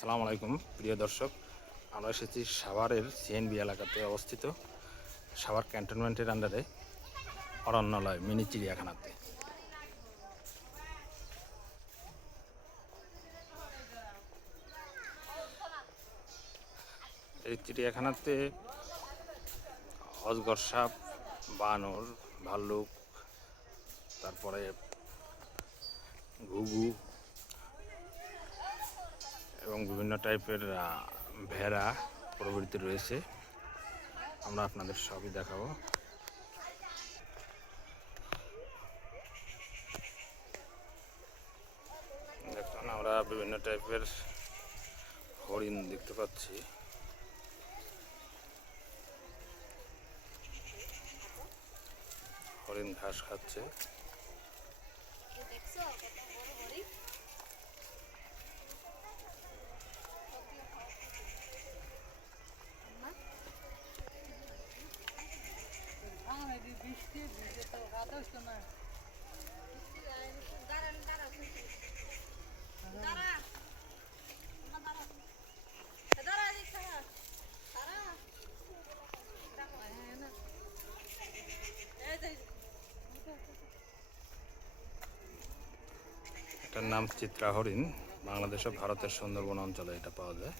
আসসালামু আলাইকুম প্রিয় দর্শক, আমরা এসেছি সাভারের সিএনবি এলাকাতে অবস্থিত সাভার ক্যান্টনমেন্টের আন্ডারে অরণ্যালয় মিনি চিড়িয়াখানাতে। এই চিড়িয়াখানাতে অজগর সাপ, বানর, ভাল্লুক, তারপরে ঘুঘু এবং বিভিন্ন টাইপের ভেড়া প্রভৃতি রয়েছে। আমরা আপনাদের সবই দেখাবো। দেখুন, আমরা বিভিন্ন টাইপের হরিণ দেখতে পাচ্ছি। হরিণ ঘাস খাচ্ছে। এটার নাম চিত্রা হরিণ। বাংলাদেশ ও ভারতের সুন্দরবন অঞ্চলে এটা পাওয়া যায়।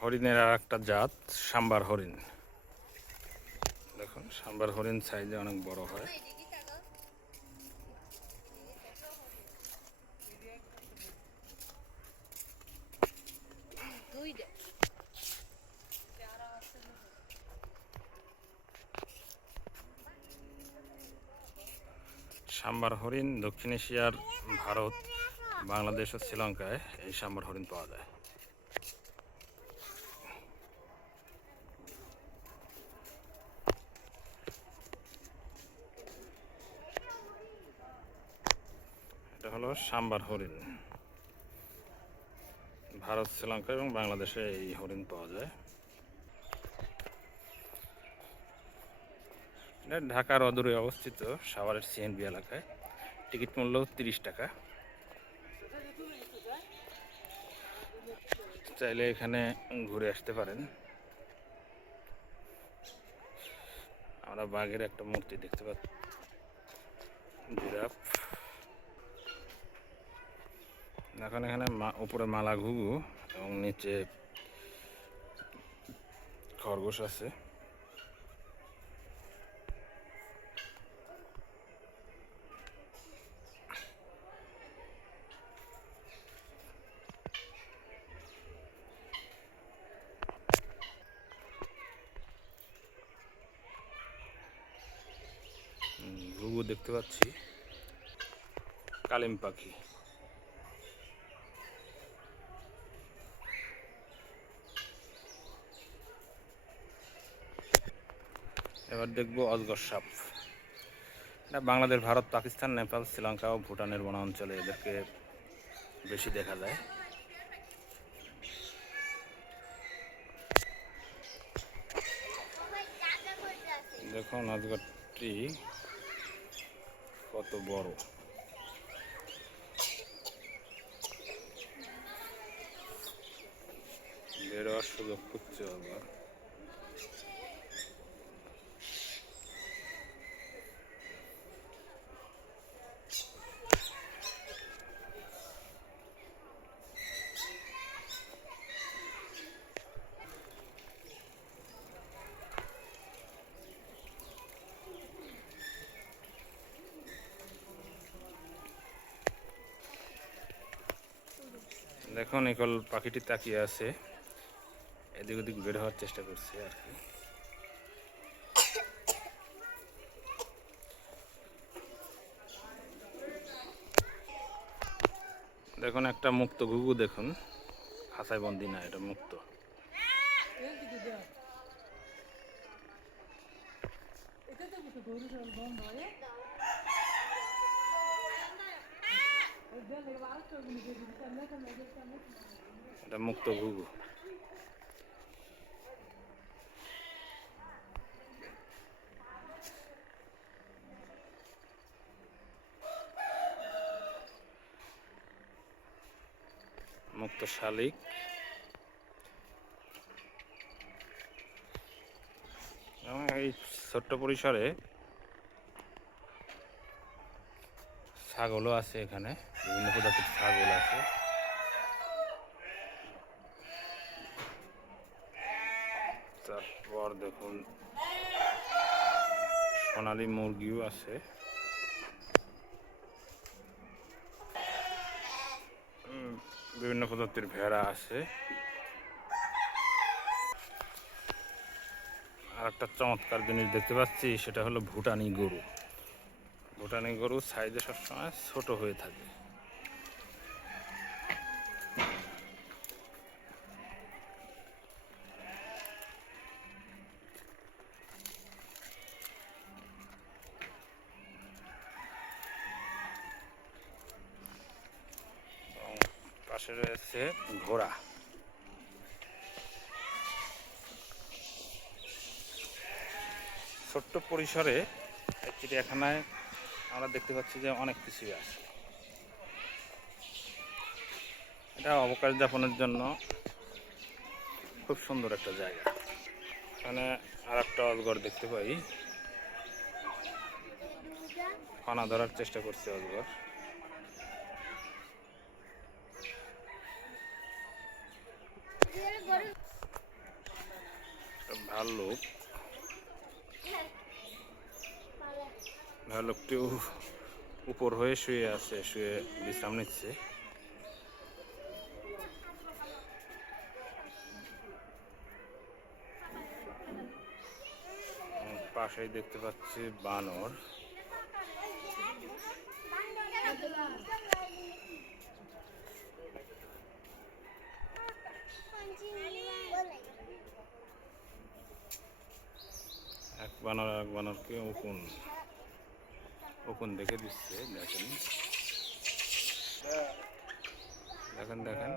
হরিণের আর একটা জাত সাম্বার হরিণ। দেখুন, সাম্বার হরিণ সাইজে অনেক বড় হয়। সাম্বার হরিণ দক্ষিণ এশিয়ার ভারত, বাংলাদেশ ও শ্রীলঙ্কায় এই সাম্বার হরিণ পাওয়া যায়। এটা হলো সাম্বার হরিণ। ভারত, শ্রীলঙ্কা এবং বাংলাদেশে এই হরিণ পাওয়া যায়। এটা ঢাকার অদূরে অবস্থিত সাভারের সিএনবি এলাকায়। টিকিট মূল্য 30 টাকা। চাইলে এখানে ঘুরে আসতে পারেন। আমরা বাঘের একটা মূর্তি দেখতে পাচ্ছি, জিরাফ। এখন এখানে উপরে মালা ঘুঘু এবং নিচে খরগোশ আছে। ঘুঘু দেখতে পাচ্ছি, কালিম পাখি। এবার দেখবো অজগর সাপ। এটা বাংলাদেশ, ভারত, পাকিস্তান, নেপাল, শ্রীলঙ্কা ও ভুটানের বনাঞ্চলে এদেরকে বেশি দেখা যায়। দেখুন অজগরটি কত বড়। বেরোয়ার সুযোগ খুঁজছে আবার। দেখুন, ইকল পাখিটি তাকিয়ে আছে, এদিক ওদিক বের হওয়ার চেষ্টা করছে আর কি। দেখুন একটা মুক্ত ঘুঘু, দেখুন খাঁচায় বন্দি না, এটা মুক্ত। এটা মুক্ত ঘুঘু। মুক্ত শালিক। এই ছোট্ট পরিসরে ছাগলও আছে, এখানে বিভিন্ন প্রজাতির ছাগল আছে। তারপর দেখুন সোনালী মুরগিও আছে। বিভিন্ন প্রজাতির ভেড়া আছে। আর একটা চমৎকার জিনিস দেখতে পাচ্ছি, সেটা হলো ভুটানি গরু। ভুটানি গরু সাইজে সবসময় ছোট হয়ে থাকে। পাশে রয়েছে ঘোড়া। ছোট্ট পরিসরে চিড়িয়াখানায় আমরা দেখতে পাচ্ছি যে অনেক কিছুই আছে। এটা অবকাশ যাপনের জন্য খুব সুন্দর একটা জায়গা। এখানে আর একটা অজগর দেখতে পাই, ফানা ধরার চেষ্টা করছে অজগর। ভাল্লুক, ভাল্লুকটি উপর হয়ে শুয়ে আছে, শুয়ে বিশ্রাম নিচ্ছে। পাশেই দেখতে পাচ্ছি বানর। এক বানরকে উকুন দেখে দিচ্ছে। দেখেন দেখেন দেখেন,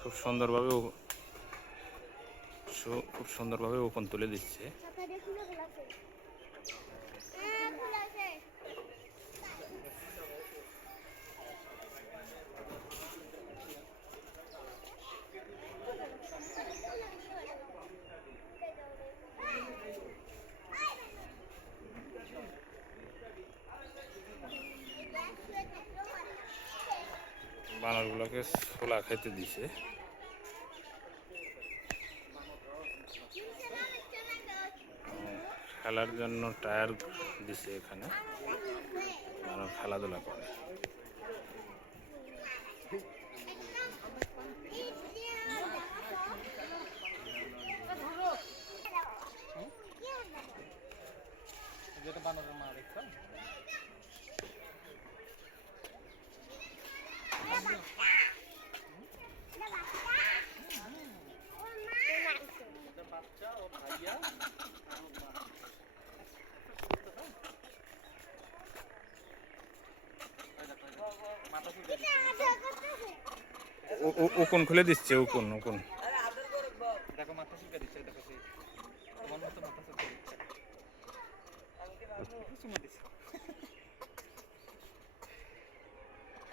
খুব সুন্দরভাবে উকুন তুলে দিচ্ছে। বানরগুলোকে ছোলা খেতে দিছে। খেলার জন্য টায়ার দিছে, এখানে বানর খেলাধুলা করে। উকুন খুলে দিচ্ছে, উকুন। দেখো মাথা চুলকা দিচ্ছে, দেখো সেই আমার মতো মাথা চুলকা দিচ্ছে। চুমা দিচ্ছে।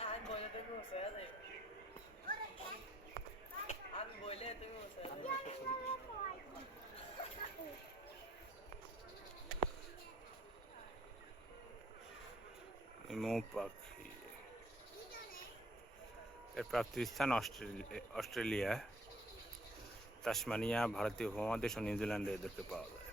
আমি বলে তুমি বসে আছে। আমি বলে তুমি বসে আছে। মৌ পাখি এর প্রাপ্তিস্থান অস্ট্রেলিয়া, তাসমানিয়া, ভারতীয় উপমহাদেশ ও নিউজিল্যান্ডে এদেরকে পাওয়া যায়।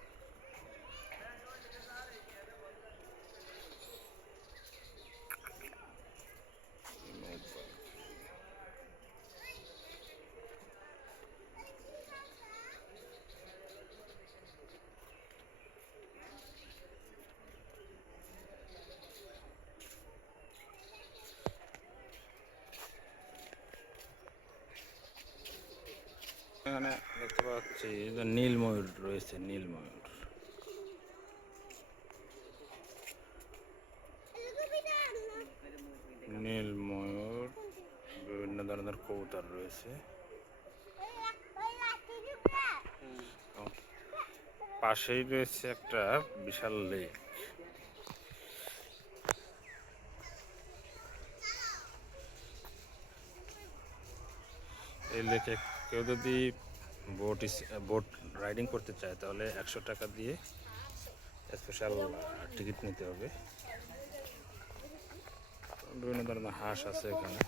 এখানে দেখতে পাচ্ছি নীল ময়ূর রয়েছে, নীল ময়ূর। নীল ময়ূর বিভিন্ন ধরনের কবুতর রয়েছে। এবং পাশেই রয়েছে একটা বিশাল লেক। এই লেকে কেউ যদি বোট রাইডিং করতে চায় তাহলে 100 টাকা দিয়ে স্পেশাল টিকিট নিতে হবে। বিভিন্ন ধরনের হাঁস আছে এখানে।